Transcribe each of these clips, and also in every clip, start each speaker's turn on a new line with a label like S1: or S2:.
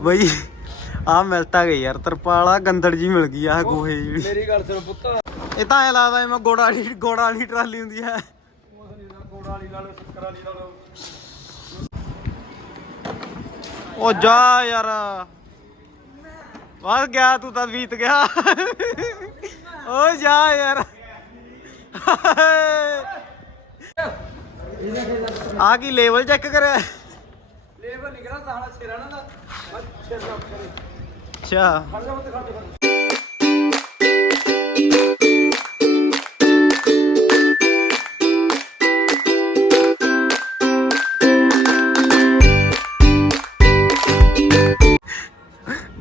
S1: ਬਈ ਆ ਮਿਲਤਾ ਗਈ ਯਾਰ ਤਰਪਾਲ ਆ ਗੰਦੜ ਜੀ ਮਿਲ ਗਈ ਆ ਗੋਹੇ ਜਿਹੜੀ
S2: ਮੇਰੀ ਗੱਲ ਸੁਣ ਪੁੱਤਾ।
S1: ਇਹ ਤਾਂ ਐ ਲੱਗਦਾ ਜਿਵੇਂ ਗੋੜਾ ਵਾਲੀ ਗੋੜਾ ਵਾਲੀ ਟਰਾਲੀ ਹੁੰਦੀ ਹੈ
S2: ਉਸ ਨਹੀਂ ਨਾ ਕੋੜਾ ਵਾਲੀ ਨਾਲ ਸ਼ੱਕਰ ਵਾਲੀ ਨਾਲ
S1: ਉਹ ਜਾ ਯਾਰ। ਵੱਧ ਗਿਆ ਤੂੰ ਤਾਂ ਬੀਤ ਗਿਆ। ਓ ਜਾ ਯਾਰ। ਆ ਕੀ ਲੈਵਲ ਚੈੱਕ ਕਰਿਆ?
S2: ਲੇਬਰ ਨਿਕਲਾ ਦਾ ਸਿਰ ਦਾ
S1: ਅੱਛਾ।
S2: ਜਾ ਜਾ, ਜਾ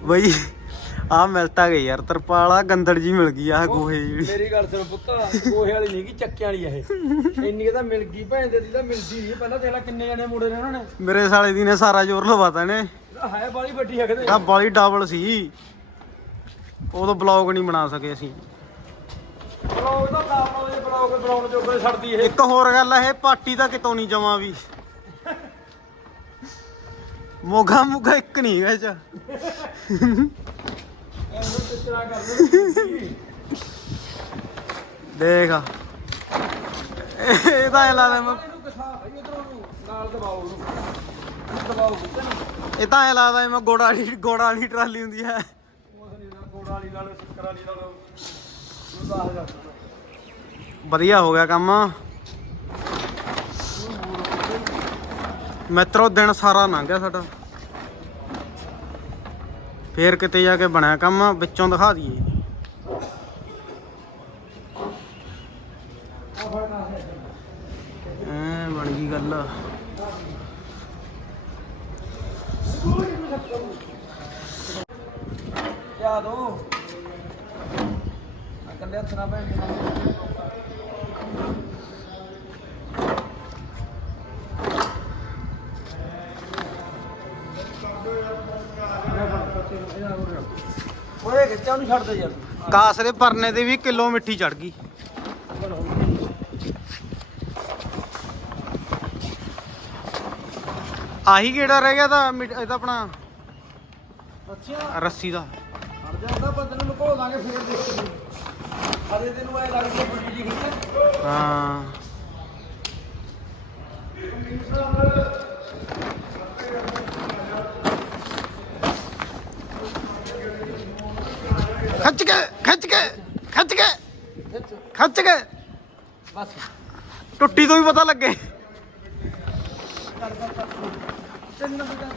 S1: ਬਈ ਆ ਮਿਲਤਾ ਗਈ ਯਾਰ ਤਰਪਾਲ ਆ ਗੰਦੜ ਜੀ ਮਿਲ ਗਈ ਆ ਗੋਹੇ ਜਿਹੜੀ
S2: ਮੇਰੀ ਗੱਲ ਸੁਣ ਪੁੱਤਾ ਗੋਹੇ ਵਾਲੀ ਨਹੀਂ ਗੀ ਚੱਕਿਆਂ ਵਾਲੀ ਇਹ। ਇੰਨੀ ਕੁ ਤਾਂ ਮਿਲ ਗਈ ਭੈਣ ਦੇ ਦੀ ਤਾਂ ਮਿਲਦੀ ਨਹੀਂ ਪਹਿਲਾਂ ਦੇਖ ਲੈ ਕਿੰਨੇ ਜਣੇ ਮੁੰਡੇ ਨੇ ਉਹਨਾਂ ਨੇ।
S1: ਮੇਰੇ ਸਾਲੇ ਦੀ ਨੇ ਸਾਰਾ ਜ਼ੋਰ ਲਵਾਤਾ ਨੇ
S2: ਹੈ ਬਾਲੀ ਵੱਡੀ ਹੈ ਕਿਤੇ।
S1: ਆ ਬਾਲੀ ਡਬਲ ਸੀ। ਉਦੋਂ ਬਲੌਗ ਨਹੀਂ ਬਣਾ ਸਕੇ ਅਸੀਂ।
S2: ਬਲੌਗ ਤਾਂ ਕਾਪਾ ਦੇ ਬਲੌਗ ਬਣਾਉਣ ਜੋਗੇ ਛੱਡਦੀ ਇਹ।
S1: ਇੱਕ ਹੋਰ ਗੱਲ ਹੈ ਪਾਰਟੀ ਤਾਂ ਕਿਤੋਂ ਨਹੀਂ ਜਮਾ ਵੀ। ਮੋਗਾ ਮੁਗਾ ਇੱਕ ਨਹੀਂ ਹੈਗਾ ਇਹ ਚ। ਦੇਖ ਇਹ ਤਾਂ ਐ ਲੱਗਦਾ ਮੈਂ।
S2: ਨਾਲ ਦਬਾਓ ਉਹਨੂੰ।
S1: ਇਹ ਤਾਂ ਐ ਲੱਗਦਾ ਜਿਵੇਂ ਗੋੜਾ ਵਾਲੀ ਗੋੜਾ ਵਾਲੀ ਟਰਾਲੀ ਹੁੰਦੀ ਹੈ।
S2: ਉਸ ਨਹੀਂ ਨਾ ਕੋੜਾ ਵਾਲੀ ਨਾਲ ਸ਼ੱਕਰ ਵਾਲੀ ਨਾਲ ਉਹ 10000
S1: ਵਧੀਆ ਹੋ ਗਿਆ ਕੰਮ। ਮਿੱਤਰੋ ਦਿਨ ਸਾਰਾ ਲੰਘ ਗਿਆ ਸਾਡਾ। ਫੇਰ ਕਿਤੇ ਜਾ ਕੇ ਬਣਿਆ ਕੰਮ ਵਿੱਚੋਂ ਦਿਖਾ ਦਈਏ ਐ ਬਣ ਗਈ ਗੱਲ
S2: ਯਾ ਦੋ। ਕੱਲੇ ਹੱਥ ਨਾਲ ਭੈਣ ਦੇ ਓਏ ਕਿੱਚਾ ਨੂੰ ਛੱਡ ਦੇ ਯਾਰ।
S1: ਕਾਸਰੇ ਪਰਨੇ ਤੇ ਵੀ ਕਿਲੋ ਮਿੱਟੀ ਚੜ ਗਈ। ਆਹੀ ਕਿਹੜਾ ਰਹਿ ਗਿਆ ਤਾਂ ਇਹਦਾ ਆਪਣਾ ਰੱਸੀ ਦਾ।
S2: ਹਟ ਜਾਂਦਾ ਪਰ ਤੈਨੂੰ ਲੁਕੋ ਦਾਂਗੇ ਫਿਰ ਦੇਖ ਕੇ ਹਰੇ ਤੈਨੂੰ ਐ ਲੱਗਦੀ ਬੁੱਢੀ ਜੀ ਖਿੱਚ
S1: ਹਾਂ? ਖੱਚ ਕੇ ਖੱਚ ਕੇ ਖੱਚ ਕੇ
S2: ਖਿੱਚ
S1: ਖੱਚ ਕੇ।
S2: ਬਸ।
S1: ਟੁੱਟੀ ਤੋਂ ਵੀ ਪਤਾ ਲੱਗੇ।
S2: ਤਿੰਨ ਬਜਾ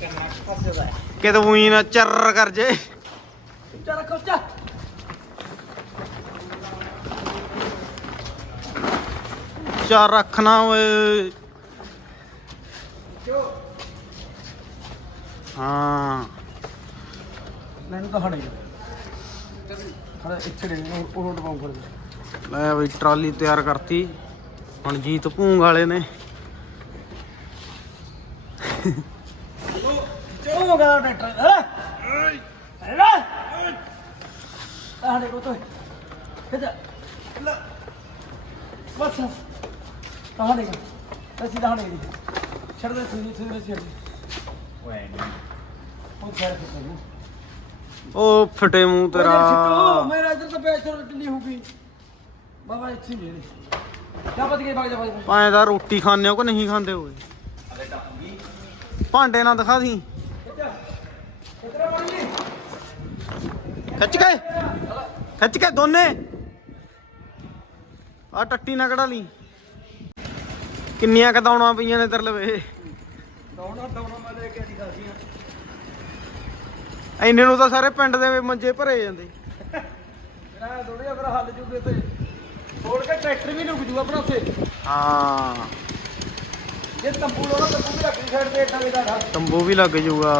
S2: ਕਿੰਨਾ ਖੱਚ ਦਾ
S1: ਕਿਤੇ ਉਹੀ ਨਾ ਚਰ ਕਰ ਜੇ।
S2: ਚੱਲ ਖੋਚਾ
S1: ਚਾਰ ਰੱਖਣਾ ਓਏ। ਹਾਂ।
S2: ਮੈਨੂੰ ਤਾਂ ਹਣੇ ਹਰੇ ਇੱਥੇ ਦੇ ਉਹ ਉਹ ਦਬਾਉਂ ਕਰ ਦੇ
S1: ਲੈ ਬਈ ਟਰਾਲੀ ਤਿਆਰ ਕਰਤੀ। ਹੁਣ ਜੀਤ ਭੂੰਗ ਵਾਲੇ ਨੇ।
S2: ਟਰੈਕਟਰ ਲੈ। ਬਸ। ਅਸੀਂ ਦੀ ਛੱਡ ਦੇ ਸੁਣੀ ਸੁਣੀ ਛੱਡ ਦੇ। ਓਏ ਉਹ
S1: ਫਟੇ ਮੂੰਹ
S2: ਤੇਰਾ। ਮੇਰਾ ਇੱਧਰ ਤਾਂ ਪੈਸੇ ਰਟਣੀ ਹੋਊਗੀ। ਬਾਬਾ ਇੱਥੇ ਹੀ ਲੈ ਲੈ ਜਾ ਪਤ ਕੇ ਭਾਗ ਜਾ
S1: ਭਾਵੇਂ ਤਾਂ ਰੋਟੀ ਖਾਂਦੇ ਹੋ ਕਿ ਨਹੀਂ ਖਾਂਦੇ ਹੋਏ? ਭਾਂਡੇ ਨਾ ਦਿਖਾ ਦੀ। ਖਿੱਚ ਕੇ। ਖਿੱਚ ਕੇ ਦੋਨੇ। ਆ ਟੱਟੀ ਨਾ ਕਢਾ ਲਈ। ਕਿੰਨੀਆਂ ਕਦਾਉਣਾ ਪਈਆਂ ਨੇ ਤੇਰੇ ਲਵੇ
S2: ਦੌਣਾ ਦੌਣਾ ਮੈਂ ਲੈ ਕੇ ਖਾਸੀਆਂ
S1: ਇੰਨੇ ਨੂੰ ਤਾਂ ਸਾਰੇ ਪਿੰਡ ਦੇ ਮੰਜੇ ਭਰੇ ਜਾਂਦੇ।
S2: ਮੇਰਾ ਥੋੜੀ ਜਿਹਾ ਫਿਰ ਹੱਲ ਜੂਗੇ ਤੇ। ਛੋੜ ਕੇ ਟਰੈਕਟਰ ਵੀ ਰੁਕ ਜੂ ਆਪਣਾ ਉੱਥੇ।
S1: ਹਾਂ।
S2: ਜੇ ਤੰਬੂ ਲਾਉਣਾ ਤੰਬੂ ਵੀ ਰੱਖ ਸਾਈਡ ਤੇ ਏਦਾਂ ਦੇ ਦਾ
S1: ਤੰਬੂ ਵੀ ਲੱਗ ਜਾਊਗਾ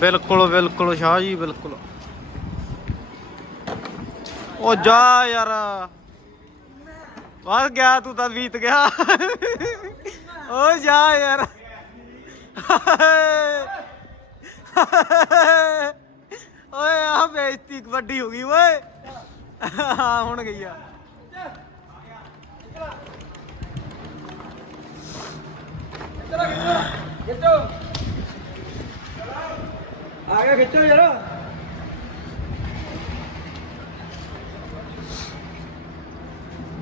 S1: ਬਿਲਕੁਲ ਬਿਲਕੁਲ ਸ਼ਾਹ ਜੀ, ਬਿਲਕੁਲ। ਉਹ ਜਾ ਯਾਰ। ਵੱਧ ਗਿਆ ਤੂੰ ਤਾਂ, ਬੀਤ ਗਿਆ। ਓ ਜਾ ਯਾਰ। ਓਏ ਆ ਬੇਇੱਜ਼ਤੀ ਵੱਡੀ ਹੋ ਗਈ, ਓਏ। ਹਾਂ, ਹੁਣ ਗਈ ਆ,
S2: ਇੱਧਰ ਆ। ਖਿੱਚੋ। ਆ ਗਿਆ ਖਿੱਚੋ ਯਾਰ।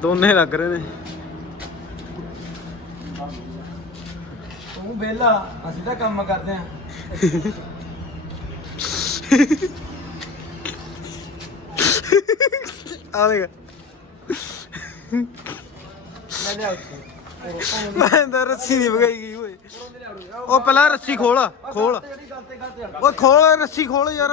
S1: ਦੋਨੇ ਲੱਗ ਰਹੇ ਨੇ।
S2: ਤੂੰ ਵਿਹਲਾ ਅਸੀਂ ਤਾਂ ਕੰਮ ਕਰਦੇ ਆਂ।
S1: ਆ ਦੇਖ।
S2: ਲੈ ਉੱਥੇ।
S1: ਮੈਂ ਤਾਂ ਰੱਸੀ ਨਹੀਂ ਵਗਾਈ ਗਈ ਓਏ। ਉਹ ਪਹਿਲਾਂ ਰੱਸੀ ਖੋਲ ਖੋਲ। ਓਏ ਖੋਲ ਰੱਸੀ ਖੋਲ ਯਾਰ।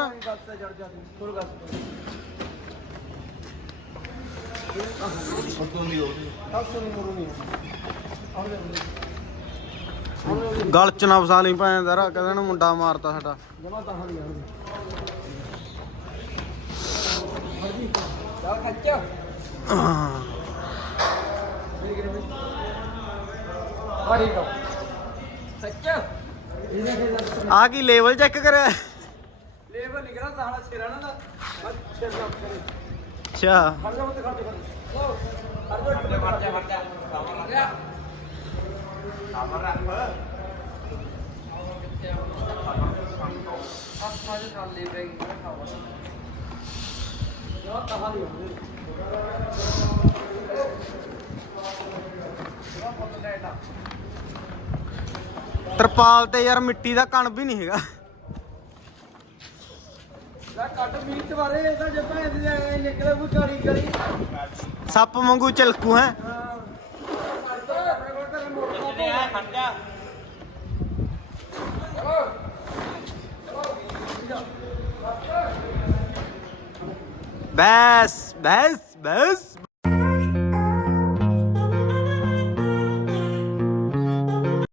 S2: ਗੱਲ
S1: ਚ ਨਾ ਫਸਾ ਲਈ ਭਾਂ ਦਰ ਕਹਿੰਦਾ ਨਾ ਮੁੰਡਾ ਮਾਰਤਾ ਸਾਡਾ।
S2: ਜਮਾ ਤਾਂ ਹਾਂ। ਯਾਰ ਚੱਲ ਖੱਚ ਸੱਚ?
S1: ਆ ਕੀ ਲੈਵਲ ਚੈੱਕ ਕਰਿਆ?
S2: ਲੇਬਰ ਨਿਕਲਾ ਤਾਂ ਸਿਰਾਂ ਦਾ ਬਸ ਸਿਰ ਦਾ ਕਰੇ।
S1: ਅੱਛਾ।
S2: ਖੜ ਜਾ ਮਤ ਖੜ ਜਾ ਲੋ ਖੜ ਜਾ ਖੜ ਜਾ ਖੜ ਜਾ। ਕਾਮਰ ਰੱਖ। ਕਾਮਰ ਰੱਖ। ਆਪਾਂ ਜੇ ਕਰ ਲੈ ਬੈਗ ਖਾਵਾ ਯਾ ਤਾਂ ਹਾਲੀ ਹੁੰਦੀ
S1: ਤਰਪਾਲ ਤੇ ਯਾਰ ਮਿੱਟੀ ਦਾ ਕਣ ਵੀ ਨਹੀਂ ਹੈਗਾ।
S2: ਲੈ ਕੱਟ ਮੀਟ ਬਾਰੇ ਇਹਦਾ ਜੇ ਭੈਣ ਦੇ ਨਿਕਲੇ ਕੋਈ ਗਾੜੀ ਗਲੀ
S1: ਸੱਪ ਵਾਂਗੂ ਚਲਕੂ ਹੈ। ਬੈਸ ਬੈਸ ਬੈਸ।